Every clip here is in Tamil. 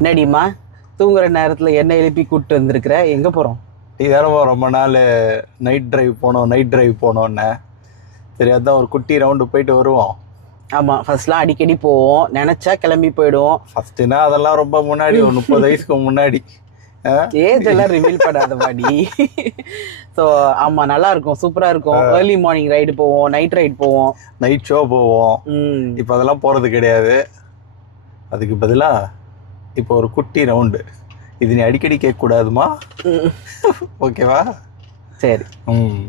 என்னடிமா தூங்குற நேரத்தில் என்ன எழுப்பி கூப்பிட்டு வந்திருக்கிற? எங்கே போகிறோம்? இதானப்பா ரொம்ப நாள் நைட் டிரைவ் போனோன்னே சரி அதான் ஒரு குட்டி ரவுண்டு போயிட்டு வருவோம். ஆமாம், ஃபர்ஸ்ட்லாம் அடிக்கடி போவோம், நினச்சா கிளம்பி போயிடுவோம். ஃபஸ்ட்டுனா அதெல்லாம் ரொம்ப முன்னாடி, ஒரு 30 வயசுக்கு முன்னாடி. ஏஜ் எல்லாம் ரிவீல் பண்ணாத பாடி. ஸோ ஆமாம், நல்லா இருக்கும், சூப்பராக இருக்கும். ஏர்லி மார்னிங் ரைடு போவோம், நைட் ரைடு போவோம், நைட் ஷோ போவோம். இப்போ அதெல்லாம் போகிறது கிடையாது. அதுக்கு பதிலாக இப்போ ஒரு குட்டி ரவுண்டு. இது நீ அடிக்கடி கேட்கக்கூடாதுமா, ஓகேவா? சரி.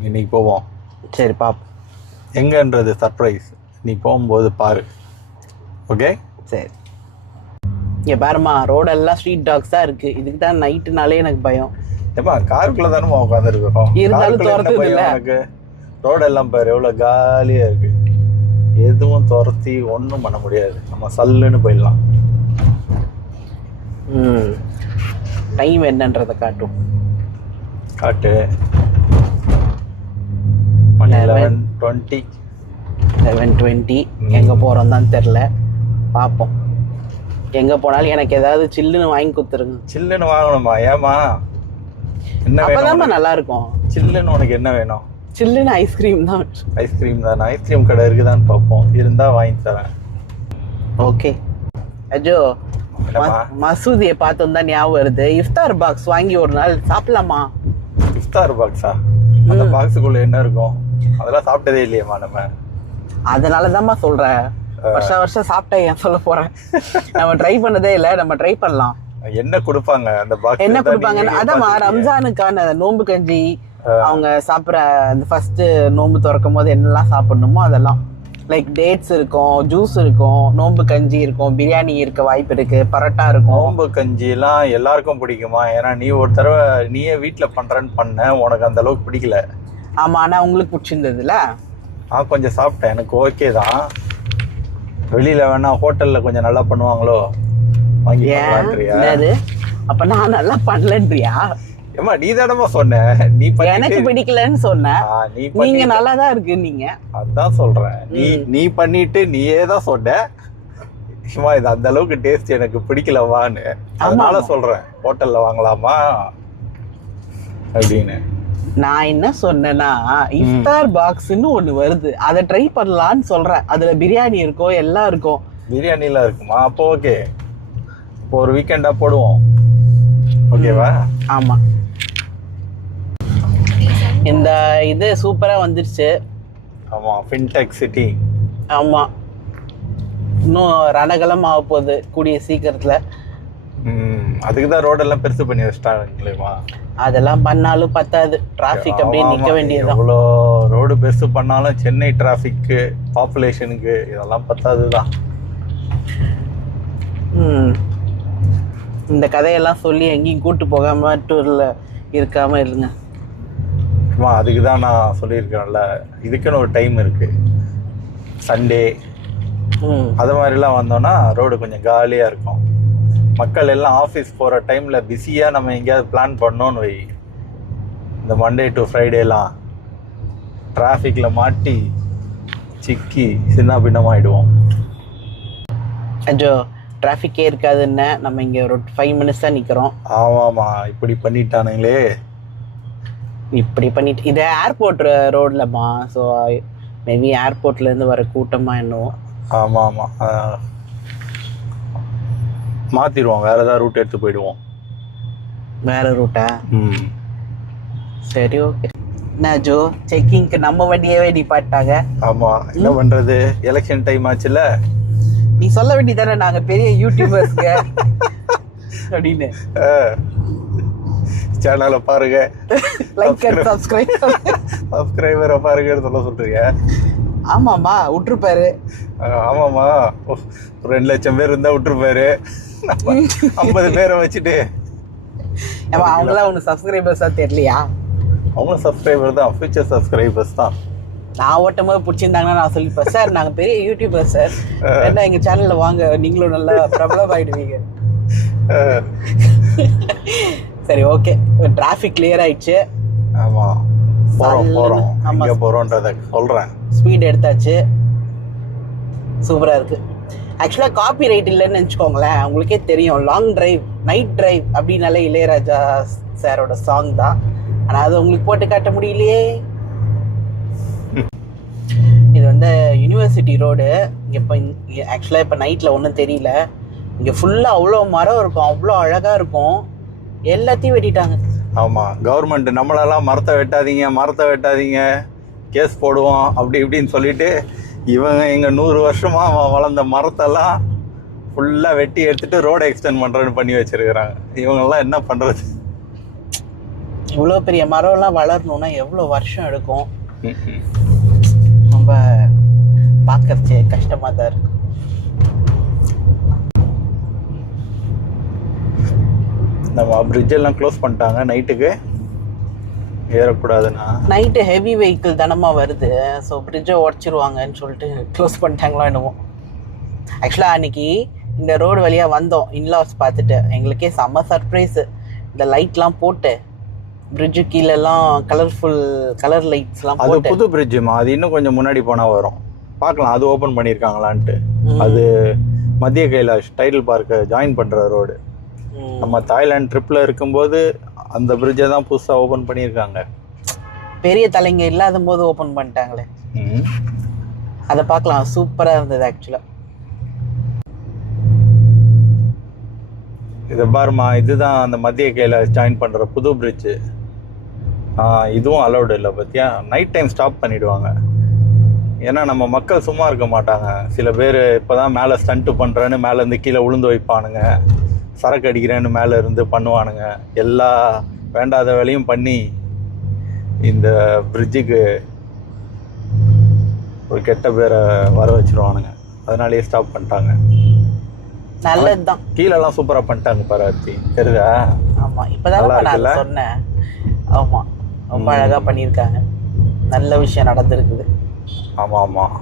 இன்னைக்கு போவோம். சரி பாப்போம். எங்கன்றது சர்ப்ரைஸ், நீ போகும்போது பாரு. ஓகே சரி. இங்கே பாருமா, ரோடெல்லாம் ஸ்ட்ரீட் டாக்ஸ் தான் இருக்குது. இதுக்கு தான் நைட்டுனாலே எனக்கு பயம். ஏப்பா காருக்குள்ளே தானே உட்காந்துருக்கோம், இருந்தாலும் துரத்துது இல்லை எனக்கு. ரோடெல்லாம் பாரு எவ்வளோ காலியாக இருக்குது. எதுவும் துரத்தி ஒன்றும் பண்ண முடியாது, நம்ம சல்லுன்னு போயிடலாம். டைம் என்னன்றதை காட்டும். காட்டு. 11:20. 11:20. எங்கே போகிறோம் தான் தெரில, பார்ப்போம். எங்கே போனாலும் எனக்கு ஏதாவது சில்லுன்னு வாங்கி கொடுத்துருங்க. சில்லுன்னு வாங்கணுமா? ஏமா என்ன அப்போதாம்மா நல்லா இருக்கும். சில்லுன்னு உனக்கு என்ன வேணும்? சில்லுன்னு ஐஸ்கிரீம் தான். ஐஸ்கிரீம் தானே? ஐஸ்கிரீம் கடை இருக்குதான்னு பார்ப்போம், இருந்தால் வாங்கி தரேன். ஓகே. அஜோ, மசூதியை பார்த்தோம் தான் ஞாபகம் வருது. இஃப்தார் பாக்ஸ் வாங்கி ஒரு நாள் சாப்பிடலாமா? இஃப்தார் பாக்ஸா? அந்த பாக்ஸுக்குள்ள என்ன இருக்கும்? அதெல்லாம் சாப்பிட்டதே இல்லையம்மா நம்ம. அதனால தான்மா சொல்றேன், வருஷம் சாப்பிட்டேன் ஏன் சொல்ல போறேன். நம்ம ட்ரை பண்ணதே இல்லை, நம்ம ட்ரை பண்ணலாம். என்ன கொடுப்பாங்க அந்த பாக்ஸ்? என்ன கொடுப்பாங்க? அதாம்மா, ரம்ஜானுக்கான நோன்பு கஞ்சி. அவங்க சாப்பிட்ற அந்த ஃபர்ஸ்ட் நோன்பு திறக்கும் போது என்னெல்லாம் சாப்பிடணுமோ அதெல்லாம். லைக் டேட்ஸ் இருக்கும், ஜூஸ் இருக்கும், நோன்பு கஞ்சி இருக்கும், பிரியாணி இருக்க வாய்ப்பு இருக்கு, பரோட்டா இருக்கும். நோன்பு கஞ்சி எல்லாம் எல்லாருக்கும் பிடிக்குமா? ஏன்னா நீ ஒரு தடவை நீயே வீட்டில் பண்றேன்னு பண்ண, உனக்கு அந்த அளவுக்கு பிடிக்கல. ஆமா, ஆனா உங்களுக்கு பிடிச்சிருந்ததுல. நான் கொஞ்சம் சாப்பிட்டேன், எனக்கு ஓகே தான். வெளியில வேணா ஹோட்டல்ல கொஞ்சம் நல்லா பண்ணுவாங்களோ, வாங்கி பண்ணலான்றியா? அப்ப நான் நல்லா பண்ணலன்றியா? ஏமா நீ தானமா சொன்ன, நீ எனக்கு பிடிக்கலன்னு சொன்ன. நீங்க நல்லா தான் இருக்கு நீங்க. அதான் சொல்றேன், நீ பண்ணிட்டு நீயே தான் சொன்ன. சும்மா இது அந்த அளவுக்கு டேஸ்ட் எனக்கு பிடிக்கலவான்னு, அதனால சொல்றேன் ஹோட்டல்ல வாங்கலாமா அப்படின்னு. நான் என்ன சொன்னேன்னா, இஃப்தார் பாக்ஸ்ன்னு ஒண்ணு வருது, அதை ட்ரை பண்ணலான்னு சொல்றேன். அதுல பிரியாணி இருக்கும், எல்லாம் இருக்கும். பிரியாணி எல்லாம் இருக்குமா? அப்போ ஓகே, இப்போ ஒரு வீக்கெண்டா போடுவோம், ஓகேவா? ஆமா, இந்த இது சூப்பரா வந்துருச்சு. ஆமா, ஃபின்டெக் சிட்டி. ஆமா, இன்னும் ரணகலம் ஆக போகுது கூடிய சீக்கிரத்துல. அதுக்கு தான் ரோடெல்லாம் பெருசு பண்ணி வச்சிட்டாங்களேமா. அதெல்லாம் பண்ணாலும் பத்தாது, டிராஃபிக் அப்படியே நிக்க வேண்டியதுதான். எவ்வளோ ரோடு பெருசு பண்ணாலும் சென்னை டிராஃபிக்கு, பாப்புலேஷனுக்கு இதெல்லாம் பத்தாதுதான். இந்த கதையெல்லாம் சொல்லி எங்கேயும் கூட்டு போகாம டூர்ல இருக்காம இருங்க. அதுக்கு தான் நான் சொல்லியிருக்கேன்ல, இதுக்குன்னு ஒரு டைம் இருக்கு. சண்டே அது மாதிரிலாம் வந்தோம்னா ரோடு கொஞ்சம் காலியாக இருக்கும். மக்கள் எல்லாம் ஆஃபீஸ் போகிற டைமில் பிஸியாக நம்ம எங்கேயாவது பிளான் பண்ணோன்னு வை, இந்த மண்டே டு ஃப்ரைடேலாம் டிராஃபிக்கில் மாட்டி சிக்கி சின்ன பின்னமாயிடுவோம். அஜோ, டிராஃபிக்கே இருக்காதுன்னு நம்ம இங்கே ஒரு 5 minutes தான் நிற்கிறோம். ஆமாம்மா, இப்படி பண்ணிட்டானுங்களே. இப்படி பண்ணிட்டு இது ஏர்போர்ட் ரோட்லம்மா. ஸோ மேபி ஏர்போர்ட்லேருந்து வர கூட்டமாக என்னவோ. ஆமாம் ஆமாம், மாற்றிடுவோம், வேறு ஏதாவது ரூட் எடுத்து போயிடுவோம். வேறு ரூட்டா? சரி ஓகே. என்ன ஜோ, செக்கிங்க்கு நம்ம வண்டியவே நிப்பாட்டாங்க. ஆமாம், என்ன பண்ணுறது, எலெக்ஷன் டைம் ஆச்சுல்ல. நீ சொல்ல வேண்டியதானே நாங்கள் பெரிய யூடியூபர்ஸ்ங்க அப்படின்னு. சேனலை பாருங்க, லைக் அண்ட் சப்ஸ்கிரைபரை பாருங்கன்னு சொல்றீங்க. ஆமாம்மா, விட்டுருப்பாரு. ஆமாம்மா, 2 லட்சம் பேர் இருந்தா விட்டுருப்பாரு. 50 பேரை வச்சுட்டு அவங்களாம் ஒன்று சப்ஸ்கிரைபர்ஸா தெரியலையா? அவங்களும் சப்ஸ்கிரைபர் தான், ஃபியூச்சர் சப்ஸ்கிரைபர்ஸ் தான். நான் ஓட்டும் போது பிடிச்சிருந்தாங்கன்னா நான் சொல்லிப்பேன், சார் நாங்கள் பெரிய யூடியூபர் சார், வேணா எங்கள் சேனலில் வாங்க, நீங்களும் நல்லா பிரபலம் ஆகிடுவீங்க. சரி ஓகே, டிராஃபிக் கிளியர் ஆயிடுச்சு. ஆமாம், போகிறோம் எங்கே போகிறோன்றதை சொல்கிறேன். ஸ்பீட் எடுத்தாச்சு, சூப்பராக இருக்குது. ஆக்சுவலாக காப்பி ரைட் இல்லைன்னு நினச்சிக்கோங்களேன், உங்களுக்கே தெரியும். லாங் டிரைவ், நைட் டிரைவ் அப்படின்னாலே இளையராஜா சாரோட சாங் தான். ஆனால் அது உங்களுக்கு போட்டு காட்ட முடியலையே. இது வந்து யூனிவர்சிட்டி ரோடு. இங்கே இப்போ ஆக்சுவலாக இப்போ நைட்டில் ஒன்றும் தெரியல. இங்கே ஃபுல்லாக அவ்வளோ மரம் இருக்கும், அவ்வளோ அழகாக இருக்கும். எல்லாத்தையும் வெட்டிட்டாங்க. ஆமாம், கவர்மெண்ட் நம்மளெல்லாம் மரத்தை வெட்டாதீங்க கேஸ் போடுவோம் அப்படி இப்படின்னு சொல்லிட்டு இவங்க எங்கள் 100 வருஷமாக வளர்ந்த மரத்தெல்லாம் ஃபுல்லாக வெட்டி எடுத்துகிட்டு ரோடை எக்ஸ்டெண்ட் பண்ணுறேன்னு பண்ணி வச்சுருக்கிறாங்க. இவங்கெல்லாம் என்ன பண்ணுறது? இவ்வளோ பெரிய மரம்லாம் வளரணுன்னா எவ்வளோ வருஷம் எடுக்கும். ரொம்ப பார்க்கறச்சே கஷ்டமாக தான் இருக்கு. நம்ம பிரிட்ஜெல்லாம் க்ளோஸ் பண்ணிட்டாங்க நைட்டுக்கு ஏறக்கூடாதுன்னா. நைட்டு ஹெவி வெஹிக்கிள் தானமாக வருது, ஸோ பிரிட்ஜை உடச்சிருவாங்கன்னு சொல்லிட்டு க்ளோஸ் பண்ணிட்டாங்களோ என்னமோ. ஆக்சுவலாக அன்றைக்கி இந்த ரோடு வழியாக வந்தோம், இன்லாஸ் பார்த்துட்டு. எங்களுக்கே செம்ம சர்ப்ரைஸு. இந்த லைட்லாம் போட்டு பிரிட்ஜு கீழெல்லாம் கலர்ஃபுல் கலர் லைட்ஸ்லாம் அது போட்டு. புது பிரிட்ஜுமா, அது இன்னும் கொஞ்சம் முன்னாடி போனால் வரும், பார்க்கலாம் அது ஓப்பன் பண்ணியிருக்காங்களான்ட்டு. அது மத்திய கைலாஷ் டைடல் பார்க்கை ஜாயின் பண்ணுற ரோடு. நம்ம தாய்லாந்து ட்ரிப்பில் இருக்கும்போது அந்த பிரிட்ஜை தான் புதுசாக ஓப்பன் பண்ணியிருக்காங்க. பெரிய தலைங்க இல்லாத போது ஓப்பன் பண்ணிட்டாங்களே, அதை பார்க்கலாம். சூப்பராக இருந்தது ஆக்சுவலாக. இதை பாருமா, இதுதான் அந்த மத்திய கைலாஷ் ஜாயின் பண்ணுற புது பிரிட்ஜு. இதுவும் அலௌடு இல்லை பார்த்தியா. நைட் டைம் ஸ்டாப் பண்ணிவிடுவாங்க. ஏன்னா நம்ம மக்கள் சும்மா இருக்க மாட்டாங்க. சில பேர் இப்போ தான் மேலே ஸ்டண்ட்டு பண்ணுறேன்னு மேலேருந்து கீழே உளுந்து வைப்பானுங்க, சரக்கு அடிக்கிறேன்னு மேலே இருந்து பண்ணுவானுங்க. எல்லா வேண்டாத வேலையும் பண்ணி இந்த பிரிட்ஜுக்கு ஒரு கெட்ட பேரை வர வச்சுருவானுங்க. அதனாலேயே ஸ்டாப் பண்ணிட்டாங்க. நல்லது தான். கீழெல்லாம் சூப்பராக பண்ணிட்டாங்க பாராத்தி, தெரியுதா? ஆமாம், இப்போதான் நான் சொன்னேன். ஆமாம், ரொம்ப அழகாக பண்ணியிருக்காங்க. நல்ல விஷயம் நடந்துருக்குது. ஆமாம் ஆமாம்.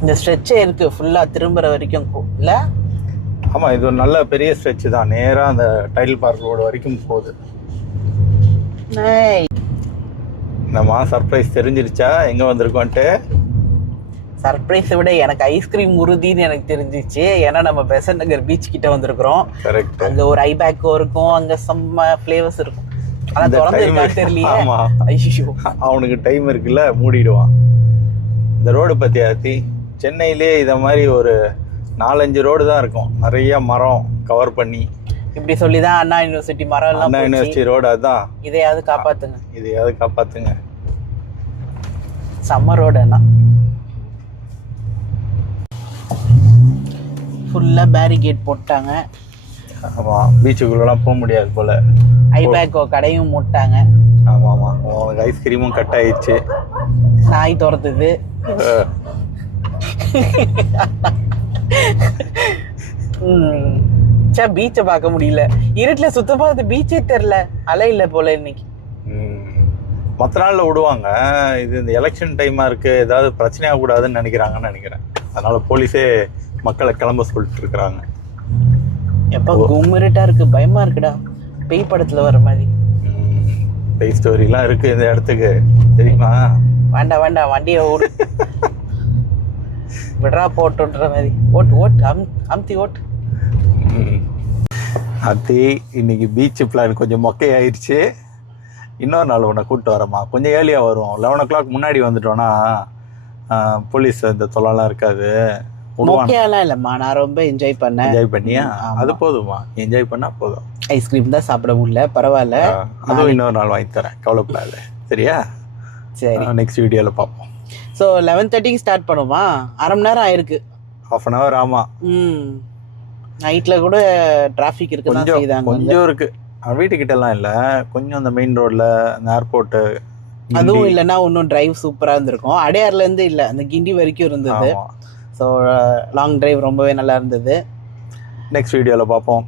இந்த ஸ்ட்ரெச்சே இருக்குது ஃபுல்லாக திரும்புகிற வரைக்கும் இல்லை? ஆமாம், இது ஒரு நல்ல பெரிய ஸ்ட்ரெச்சு தான். நேராக அந்த டைடல் பார்க் ரோடு வரைக்கும் போகுது. நம்ம சர்ப்ரைஸ் தெரிஞ்சிருச்சா எங்கே வந்திருக்கோன்ட்டு? சர்ப்ரைஸை விட எனக்கு ஐஸ்கிரீம் உறுதின்னு எனக்கு தெரிஞ்சிச்சு. ஏன்னா நம்ம பெசன்ட் நகர் பீச் கிட்ட வந்திருக்கிறோம். கரெக்ட். அங்கே ஒரு ஐபேக்கோ இருக்கும், அங்கே செம்ம ஃப்ளேவர்ஸ் இருக்கும். ஆனால் திறந்துருக்கான்னு தெரியல. ஐயோ, அவனுக்கு டைம் இருக்குல்ல, மூடிடுவான். இந்த ரோடு பற்றி ஆத்தி, சென்னையிலே இதை மாதிரி ஒரு 4-5 ரோடு தான் இருக்கும், நிறைய மரம் கவர் பண்ணி. இப்படி சொல்லி தான் அண்ணா யூனிவர்சிட்டி மரம் எல்லாம், அண்ணா யூனிவர்சிட்டி ரோடு அதுதான். இதையாவது காப்பாற்றுங்க, இதையாவது காப்பாற்றுங்க. செம்ம ரோடு அண்ணா. ஃபுல்லாக பேரிகேட் போட்டாங்க. ஆமாம், பீச்சுக்குள்ளெல்லாம் போக முடியாது போல். ஐபேக்கோ கடையும் மூட்டாங்க. ஆமாம் ஆமாம், உனக்கு ஐஸ்கிரீமும் கட் ஆயிடுச்சு. நாய் துரத்துது. பீச்சை பார்க்க முடியல, இருட்டில் சுத்தமாக அது பீச்சே தெரில. அலை இல்லை போல இன்னைக்கு. மற்ற நாளில் விடுவாங்க. இது இந்த எலெக்ஷன் டைமாக இருக்குது, ஏதாவது பிரச்சனையாக கூடாதுன்னு நினைக்கிறாங்கன்னு நினைக்கிறேன். அதனால் போலீஸே மக்களை கிளம்ப சொல்லிட்டு இருக்கிறாங்க. எப்போ கும்மிருட்டா இருக்கு, பயமா இருக்குடா, பேய் படத்துல வர மாதிரி. பேய் ஸ்டோரிலாம் இருக்கு இந்த இடத்துக்கு, தெரியுமா? வேண்டாம் வேண்டாம், வண்டியை ஓடு, விட்ரா போட்டுன்ற மாதிரி. ஓட்டு அம்தி ஓட்டு. அத்தி, இன்னைக்கு பீச்சு பிளான் கொஞ்சம் மொக்கை ஆயிடுச்சு. இன்னொரு நாள் உன்னை கூப்பிட்டு வரமா, கொஞ்சம் ஏர்லியாக வரும். 11 o'clock முன்னாடி வந்துட்டோன்னா போலீஸ் இந்த தொலைலாம் இருக்காது. மொக்கையாலாம் இல்லைம்மா, நான் ரொம்ப என்ஜாய் பண்ணியா? அது போதுமா, என்ஜாய் பண்ணா போதும். ஐஸ்கிரீம் தான் சாப்பிட முடியல, பரவாயில்ல. அதுவும் இன்னொரு நாள் வாங்கி தரேன், கவலைப்படாத. சரியா? சரி, நெக்ஸ்ட் வீடியோவில் பார்ப்போம். ஸோ 11:30 ஸ்டார்ட் பண்ணுமா? அரை மணி நேரம் ஆயிருக்கு. ½ an hour. ஆமாம், நைட்டில் கூட டிராஃபிக் இருக்கு, கொஞ்சம் இருக்கு. வீட்டுக்கிட்டலாம் இல்லை, கொஞ்சம் அந்த மெயின் ரோட்ல, அந்த ஏர்போர்ட்டு, அதுவும் இல்லைன்னா இன்னும் டிரைவ் சூப்பராக இருந்திருக்கும். அடையார்லேருந்து இல்லை, அந்த கிண்டி வரைக்கும் இருந்தது. ஸோ லாங் டிரைவ் ரொம்பவே நல்லா இருந்தது. நெக்ஸ்ட் வீடியோவில் பார்ப்போம்.